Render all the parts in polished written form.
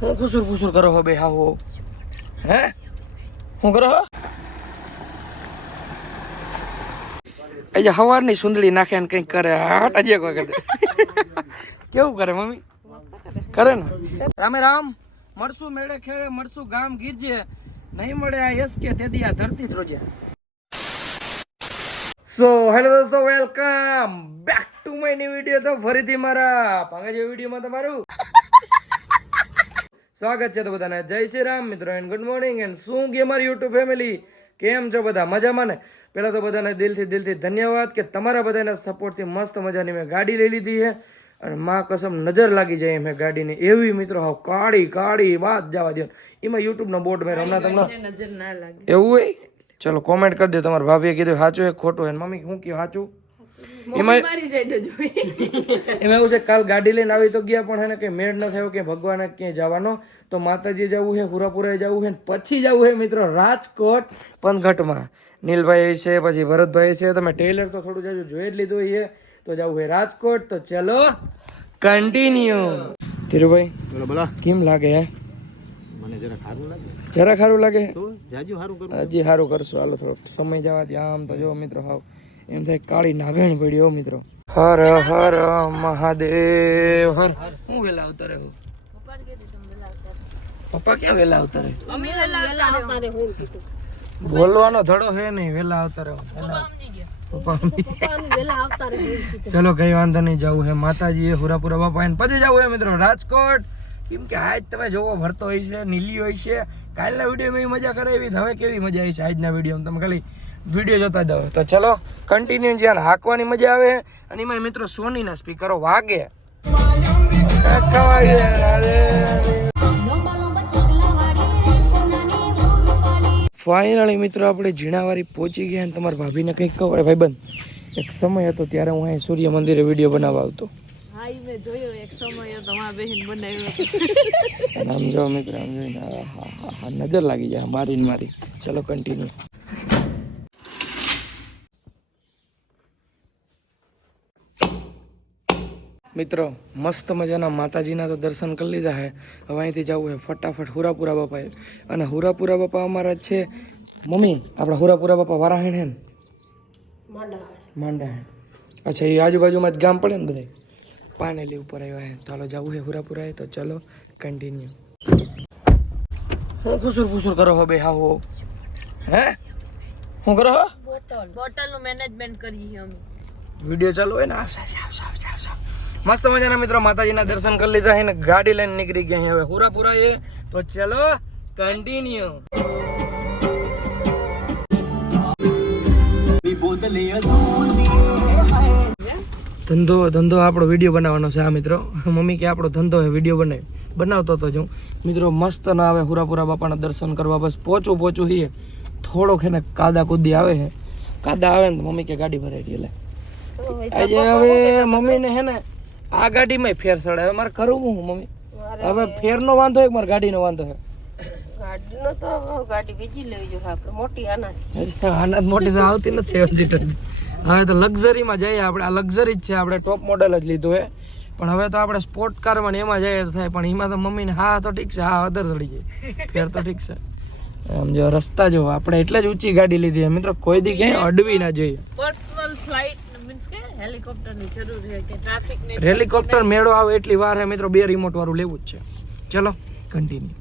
હું ખુસુર ફુસુર કરો હો બે હા હો હે હું કરો હો આજે હવારની સુંદડી નાખે ને કંઈક કરે હાટ અજય કોઈ કરે કેવું કરે મમ્મી કરે ને રામે રામ મળશું મેળે ખેડે મળશું ગામ ગીરજે નહીં મળે આ યસ કે તેથી આ ધરતી ધ્રુજે સો હેલો દોસ્તો welcome back to my new video તો ફરીથી મારા પાંગા જેવા વિડીયોમાં તમારું સ્વાગત છે તો બધાને જય શ્રી રામ મિત્રો એન્ડ ગુડ મોર્નિંગ એન્ડ શું કે મારી યુટ્યુબ ફેમિલી કેમ છો બધા મજામાં ને પહેલાં તો બધાને દિલથી ધન્યવાદ કે તમારા બધાના સપોર્ટથી મસ્ત મજાની મેં ગાડી લઈ લીધી છે અને માં કસમ નજર લાગી જાય મેં ગાડીની એવી મિત્રો હાવ કાળી વાત જવા દો એમાં યુટ્યુબનો બોર્ડ મેં હમણાં તમને નજર ના લાગે એવું હોય ચલો કોમેન્ટ કરી દો તમારા ભાભીએ કીધું સાચું છે ખોટું છે મમ્મી શું કહ્યું સાચું એમાં એવું છે કાલ ગાડી લઈને આવી તો ગયા પણ હે ને કંઈ મેળ ન થયો કે ભગવાને ક્યાંય જવાનો તો માતાજી જવું છે હુરાપુરાએ જવું છે પછી જવું છે મિત્રો રાજકોટ પંથઘટમાં નીલભાઈ છે પછી ભરતભાઈ છે તમે ટેલર તો થોડું જાજુ જોઈ જ લીધું છે તો જવું છે રાજકોટ તો ચલો કન્ટિન્યુ ધીરુભાઈ બોલો કેમ લાગે હે મને જરા ખારું લાગે હજી સારું કરશું હાલો થોડો સમય જવા દે આમ તો જો મિત્રો હાવ એમ થાય કાળી નાગણ પડી હો મિત્રો હર હર મહાદેવ હર હું વેલા આવતો રહ્યો પપ્પા ક્યાં વેલા આવતા રહે બોલવાનો ધડો હે નહીં વેલા આવતા રહ્યો ચલો કઈ વાંધો નહીં જવું હે માતાજી હુરાપુરા બાપા એને પછી જવું હે મિત્રો રાજકોટ કેમ કે આજ તમે જોવો ભરતો હોય છે નીલી હોય છે કાલના વિડીયોમાં મજા કરાવી હવે કેવી મજા આવી છે આજના વિડીયોમાં તમે ખાલી વિડીયો જોતા જાઓ તો ચલો કન્ટિન્યુ જ્યાં હાંકવાની મજા આવે અને એમાં મિત્રો સોનીના સ્પીકરો વાગે ફાઇનલી મિત્રો આપણે ઝીણાવાળી પહોંચી ગયા અને તમારા ભાભીને કંઈક કહો ભાઈબંધ એક સમય હતો ત્યારે હું અહીં સૂર્ય મંદિરે વિડીયો બનાવવા આવતો આમ જો મિત્ર આમ જોઈને હા નજર લાગી જાય મારી ચલો કન્ટિન્યુ મિત્રો મસ્ત મજાના માતાજીના તો દર્શન કરી લીધા છે હવે અહીંથી જવું છે ફટાફટ હુરાપુરા બાપાએ અને હુરાપુરા બાપા અમારા છે મમ્મી આપણા હુરાપુરા બાપા વારાહેણ હે ને માંડા હે અચ્છા એ આજુબાજુમાં જ ગામ પડે ને બધા પાનેલી ઉપર આવ્યા હે તો હાલો જવું છે હુરાપુરાએ તો ચલો કન્ટિન્યુ હું ફુસુર કરો હો બે હા હો હે હું કરો હો બોટલનું મેનેજમેન્ટ કરીએ અમે વિડીયો ચાલુ હોય ને મસ્ત મજાના મિત્રો માતાજીના દર્શન કરી લીધા છે ને ગાડી લઈને નીકળી ગયા છે હવે હુરાપુરા એ તો ચલો કન્ટિન્યુ ધંધો આપણો વિડીયો બનાવવાનો છે આ મિત્રો મમ્મી કે આપણો ધંધો છે વિડીયો બનાવતો હતો હું મિત્રો મસ્ત ના આવે હુરાપુરા બાપાના દર્શન કરવા બસ પોચું છીએ થોડોક એને કાદા કુદી આવે છે કાદા આવે ને મમ્મી કે ગાડી ભરાઈ એટલે આજે હવે મમ્મીને હે ને આ ગાડીમાં ફેર ચડે હવે મારે કરવું હું મમ્મી હવે ફેરનો વાંધો હોય મારે ગાડીનો વાંધો છે ગાડીનો તો ગાડી બીજી લેવી જોઈએ આપણે મોટી આનાજ મોટી તો આવતી નથી 7 સીટર હવે તો લક્ઝરીમાં જઈએ આપણે આ લક્ઝરી જ છે આપણે ટોપ મોડેલ જ લીધું હે પણ હવે તો આપણે સ્પોર્ટ કારમાં ને એમાં જઈએ તો થાય પણ એમાં તો મમ્મીને હા તો ઠીક છે હા અદર ચડી જાય ફેર તો ઠીક છે એમ જો રસ્તા જો આપણે એટલે જ ઊંચી ગાડી લીધી છે મિત્રો કોઈ દી ક્યાંય અડવી ના જોઈએ પર્સનલ ફ્લાઇટ હેલિકોપ્ટરની જરૂર છે કે ટ્રાફિક ને હેલિકોપ્ટર મેળો આવે એટલી વાર હે મિત્રો 2 રિમોટ વાળું લેવું જ છે ચલો કન્ટિન્યુ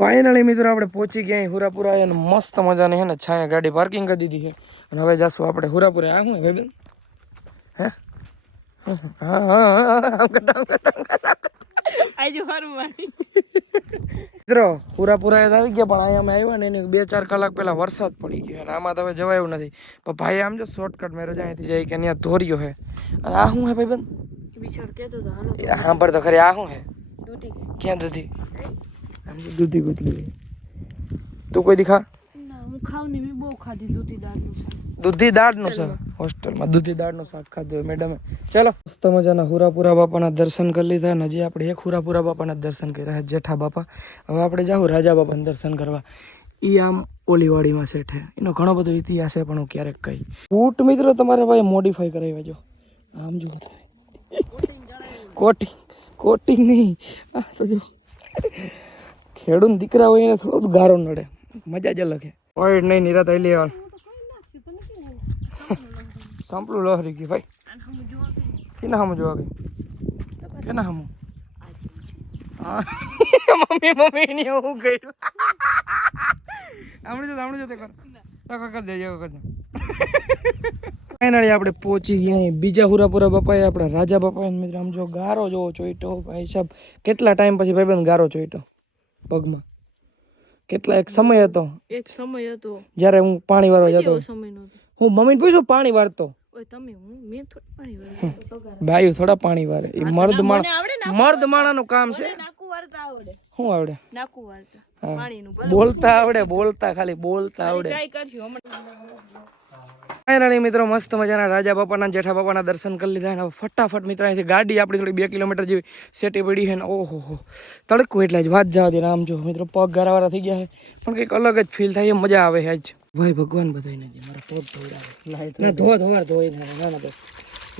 ફાઇનલી મિત્રો આપણે પહોંચી ગયા હુરાપુરા અને મસ્ત મજાની છે ને છાયા ગાડી પાર્કિંગ કરી દીધી છે અને હવે જાશું આપણે હુરાપુરા આ શું ભાઈ હે મિત્રો હુરાપુરા આવી ગયા પણ અહીંયા આવ્યા ને એની 2-4 કલાક પહેલા વરસાદ પડી ગયો અને આમાં તો હવે જવાયું નથી પણ ભાઈ આમ જો શોર્ટકટ મેરો અહીંથી જાય કે ત્યાં ધોર્યો છે અને આ શું હે ભાઈ બંધ હા પર તો ખરી આ શું હે ક્યાં દૂધી આમ દૂધી ગુતલી તું કોઈ દીખા દૂધી દાળનું શાક હોસ્ટેલમાં દૂધી દાળનું શાક ખાધું હોય મેડમે ચાલો મસ્ત મજાના હુરાપુરા બાપાના દર્શન કરી લીધા અને હજી આપણે એક હુરાપુરા બાપાના દર્શન કર્યા જેઠા બાપા હવે આપણે જાઉં રાજા બાપાના દર્શન કરવા એ આમ ઓલીવાડીમાં સેઠ છે એનો ઘણો બધો ઇતિહાસ છે પણ હું ક્યારેક કહી બૂટ મિત્રો તમારે ભાઈ મોડિફાઈ કરાવ્યા જો આમ જો કોટિંગ નહીં આ તો જો ખેડૂત દીકરા હોય એને થોડું ગારો નડે, મજા જ અલગ છે. ઓય નહીં નિરાત આઈ યાર, સાંપલું લહરી ગયું ભાઈ. કેના હમ જોવા ગઈ, કેના હમ? મમ્મી ની હું કર્યું. આવડું જો તે કર દેજો કરજો. ફાઇનલી આપણે પહોંચી ગયા બીજા હુરાપુરા બાપાએ, આપણા રાજા બાપાએ. મિત્ર આમ જો ગારો જોવો ચોઈટો ભાઈ સાહેબ, કેટલા ટાઈમ પછી ભાઈબંધ ગારો ચોઈટો પગમાં. કેટલા એક સમય હતો જ્યારે હું પાણી વાળવા જતો. હું મમ્મીને પૂછું પાણી વાળતો, ભાઈ થોડા પાણી વાળે, એ મર્દ માણાનું કામ છે. શું આવડે? બોલતા ખાલી બોલતા આવડે. ફાઇનલી મિત્રો મસ્ત મજાના રાજા બાપાના જેઠા બાપાના દર્શન કરી લીધા અને ફટાફટ મિત્રો અહીંથી ગાડી આપણી થોડી 2 કિલોમીટર જેવી સેટી પડી છે ને ઓહો તડકો એટલે જ વાત જવા દે. આમ જો મિત્રો પગ ગારાવાળા થઈ ગયા છે પણ કંઈક અલગ જ ફીલ થાય, મજા આવે છે આજ. ભાઈ ભગવાન બધાને દે મારા પગ ધોવડાવે ના ધોઈ ના બસ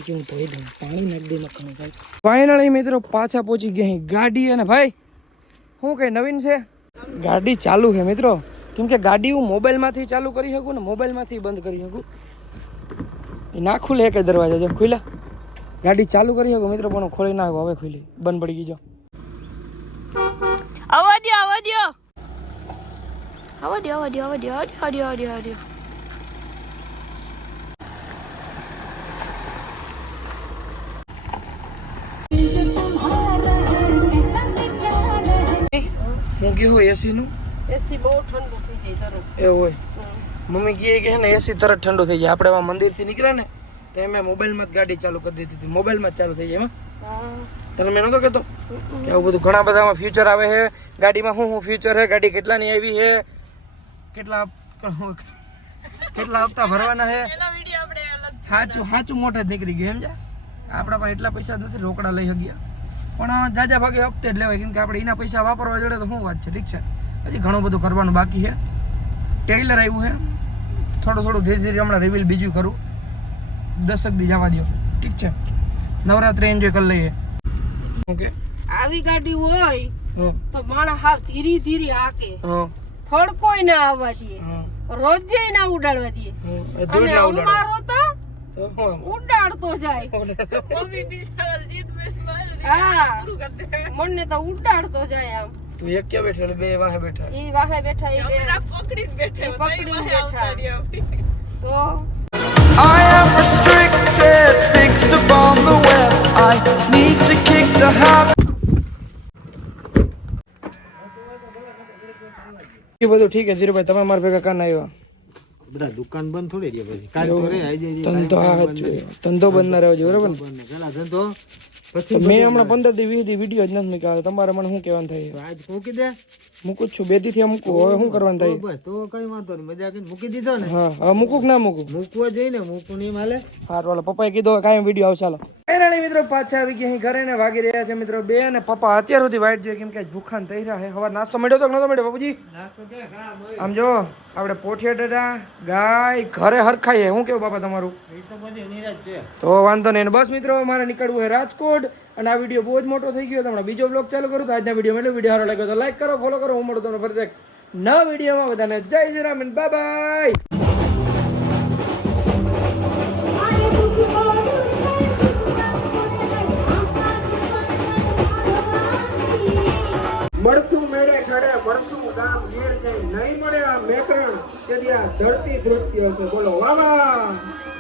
હું ધોઈ દઉં, પાણી નાખી દે મકાન ભાઈ. ફાઇનલી મિત્રો પાછા પહોંચી ગયા ગાડી. અને ભાઈ શું કઈ નવીન છે? ગાડી ચાલુ છે મિત્રો, કેમ કે ગાડી હું મોબાઈલમાંથી ચાલુ કરી શકું ને મોબાઈલમાંથી બંધ કરી શકું. એ ના ખુલે એક જ દરવાજા જો ખુલ્લા, ગાડી ચાલુ કરી શકો મિત્રો પણ ખોલી ના હવે ખુલી બંધ પડી ગઈ. જો આવવા દ્યો. હું ગયું એસી નું, એસી બહુ ઠંડુ થઈ જાય તરત. એવું હોય. મમ્મી કહે કે ને એસી તરત ઠંડુ થઈ જાય. આપણે આમાં મંદિરથી નીકળ્યા ને તો એમ મોબાઈલમાં જ ગાડી ચાલુ કરી દીધી હતી, મોબાઈલમાં જ ચાલુ થઈ જાય એમાં. તને મેં નહોતો કહેતો કે આવું બધું ઘણા બધામાં ફ્યુચર આવે છે ગાડીમાં. શું ફ્યુચર છે, ગાડી કેટલાની આવી છે, કેટલા હપ્તા ભરવાના છે, સાચું મોટે જ નીકળી ગયું સમજ્યા. આપણા પાસે એટલા પૈસા નથી રોકડા લઈ શક્યા, પણ જાજા ભાગે હપ્તે જ લેવાય, કેમ કે આપણે એના પૈસા વાપરવા જોડે તો શું વાત છે. ઠીક છે, હજી ઘણું બધું કરવાનું બાકી છે. ટેલર આવ્યું છે, થોડું ધીરે ધીરે હમણાં રિવીલ બીજું કરું, 10 દી જવા દો. ઠીક છે, નવરાત્રી એન્જોય કરી લઈએ. ઓકે, આવી ગાડી હોય તો માણસ હાવ ધીરે હાકે, થડકોય ના આવવા દે, રોજે ના ઉડાડવા દે. અને અમારો તો ઉડાડતો જાય. હા, મને તો ઉડાડતો જાય. આમ તું એક ક્યાં બેઠો એટલે બે વાહે બેઠા? ઈ વાહે બેઠા એટલે પકડીને બેઠા. તો I am restricted, fixed upon the web. I need to kick the habit. એ બધું ઠીક છે ધીરુભાઈ, તમે મારા ભેગા કાન આવ્યા. બધા દુકાન બંધ થોડી રહી પછી કાલ તો રે આઈ જાય ધંધો ધંધો બંધ ના રહેવો જોઈએ બરોબર ને? પેલા ધંધો પછી મેં હમણાં 15 દી 20 દી વિડીયો જ નથી મૂક્યા. તમારે મને શું કહેવાનું થાય? આજ મૂકી દે, મૂકું જ છું, 2 દી થી મૂકું. હવે શું કરવાનું થાય? બસ તો કઈ વાંધો નહીં, મજા કરીને મૂકી દીધો ને. હા હવે મૂકું કે ના મૂકું? મૂકવો જોઈએ ને, મૂકવું નહીં હાલે. હારું હાલો, પપ્પાએ કીધું કાંઈ વિડીયો આવશે. હાલો ફાઇનલી મિત્રો પાછા આવી ગયા અહીં ઘરે ને વાગી રહ્યા છે મિત્રો 2 અને પપ્પા અત્યાર સુધી વાઈટ જોઈએ કેમ કે ભૂખાન થઈ રહ્યા છે. હવે નાસ્તો મળ્યો તો નતો મળ્યો બાપુજી? આમ જો આપણે પોઠિયા ટાટા ગાય ઘરે હરખાઈએ. શું કેવું બાપા તમારું? તો વાંધો નહીં. બસ મિત્રો મારે નીકળવું છે રાજકોટ અને આ વિડીયો બહુ જ મોટો થઈ ગયો. તમને બીજો બ્લોગ ચાલુ કરું તો આજના વિડીયો એટલે વિડીયો સારો લાગ્યો તો લાઈક કરો, ફોલો કરો. હું મળું તમને ફરી એક નવા વિડીયોમાં. બધાને જય શ્રી રામ, બાય બાય. મળશું મેળે ખડે, મળશું ગામ ગીર જાય, નહીં મળે આ મેકરણ કે ધરતી ધ્રુજતી હશે. બોલો વાહ વાહ.